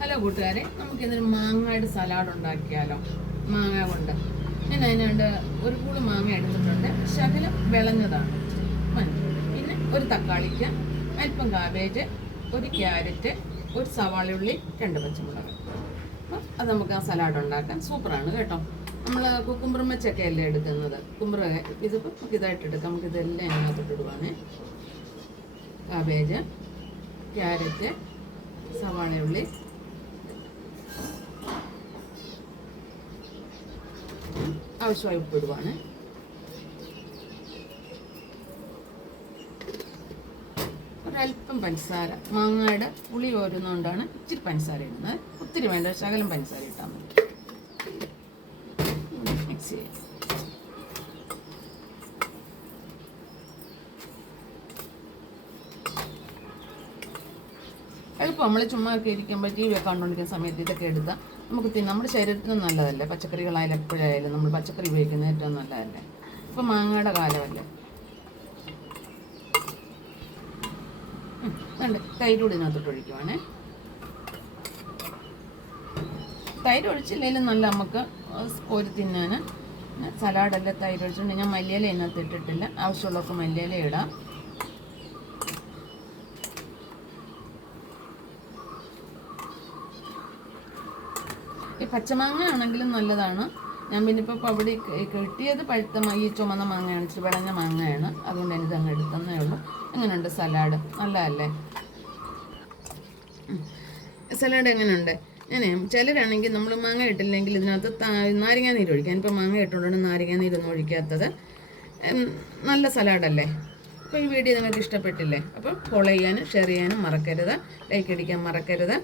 Hello കൂട്ടുകാരെ, നമുക്കിതൊരു മാങ്ങയുടെ സലാഡ് ഉണ്ടാക്കിയാലോ? മാങ്ങ കൊണ്ട് ഞാൻ അതിനുണ്ട് ഒരു കൂട് മാങ്ങ എടുത്തിട്ടുണ്ട്. ശകലം വിളഞ്ഞതാണ്. പിന്നെ ഒരു തക്കാളിക്ക്, അല്പം കാബേജ്, ഒരു ക്യാരറ്റ്, ഒരു സവാളയുള്ളി, 2 പച്ചമുളക്. അപ്പം അത് നമുക്ക് ആ സലാഡ് ഉണ്ടാക്കാൻ സൂപ്പറാണ് കേട്ടോ. നമ്മൾ കുക്കുംബർ വെച്ചൊക്കെ അല്ലേ എടുക്കുന്നത്. കുക്കുംബർ ഇതിപ്പോൾ നമുക്ക് ഇതായിട്ട് എടുക്കാം. നമുക്കിതെല്ലാം അതിനകത്തോട്ട് ഇടുവാണേ. കാബേജ്, ക്യാരറ്റ്, സവാളയുള്ളി, ആവശ്യമായി ഉപ്പിടുവാണ്. ഒരല്പം പഞ്ചസാര, മാങ്ങയുടെ പുളി ഓരുന്നതുകൊണ്ടാണ് ഇച്ചിരി പഞ്ചസാര ഇടുന്നത്. ഒത്തിരി വേണ്ട, ശകലം പഞ്ചസാര ഇട്ടാൽ മതി. മിക്സ് ചെയ്യാം. എളുപ്പം നമ്മൾ ചുമ്മാ ഒക്കെ ഇരിക്കുമ്പോൾ ടി വി ഒക്കെ കണ്ടുകൊണ്ടിരിക്കുന്ന സമയത്ത് ഇതൊക്കെ എടുത്താൽ നമുക്ക് നമ്മുടെ ശരീരത്തിന് നല്ലതല്ലേ. പച്ചക്കറികളായാലും എപ്പോഴായാലും നമ്മൾ പച്ചക്കറി ഉപയോഗിക്കുന്നത് ഏറ്റവും നല്ലതല്ലേ. ഇപ്പം മാങ്ങയുടെ കാലമല്ലേ. തൈര് കൂടി ഇതിനകത്തോട്ട് ഒഴിക്കുവാണേ. തൈര് ഒഴിച്ചില്ലെങ്കിലും നല്ല നമുക്ക് കോരി തിന്നാൻ. സലാഡല്ലേ തൈര് ഒഴിച്ചുകൊണ്ട് ഞാൻ മല്ലിയില ഇതിനകത്ത് ഇട്ടിട്ടില്ല. ആവശ്യമുള്ളവർക്ക് മല്ലിയില ഇടാം. ഈ പച്ചമാങ്ങ ആണെങ്കിലും നല്ലതാണ്. ഞാൻ പിന്നെ ഇപ്പോൾ അവിടെ കിട്ടിയത് പഴുത്ത ഈ ചുമന്ന മാങ്ങയാണ്, വിളഞ്ഞ മാങ്ങയാണ്. അതുകൊണ്ട് എനിക്ക് അങ്ങ് എടുത്തന്നേ ഉള്ളൂ. എങ്ങനെയുണ്ട് സലാഡ്? നല്ലതല്ലേ? സലാഡ് എങ്ങനെയുണ്ട്? ചിലരാണെങ്കിൽ നമ്മൾ മാങ്ങ ഇട്ടില്ലെങ്കിൽ ഇതിനകത്ത് നാരങ്ങാ നീര് ഒഴിക്കാം. ഞാനിപ്പോൾ മാങ്ങ ഇട്ടുകൊണ്ടാണ് നാരങ്ങാ നീരൊന്നും ഒഴിക്കാത്തത്. നല്ല സലാഡല്ലേ? അപ്പോൾ ഈ വീഡിയോ നിങ്ങൾക്ക് ഇഷ്ടപ്പെട്ടില്ലേ? അപ്പോൾ ഫോളോ ചെയ്യാനും ഷെയർ ചെയ്യാനും മറക്കരുത്. ലൈക്ക് അടിക്കാൻ മറക്കരുത്.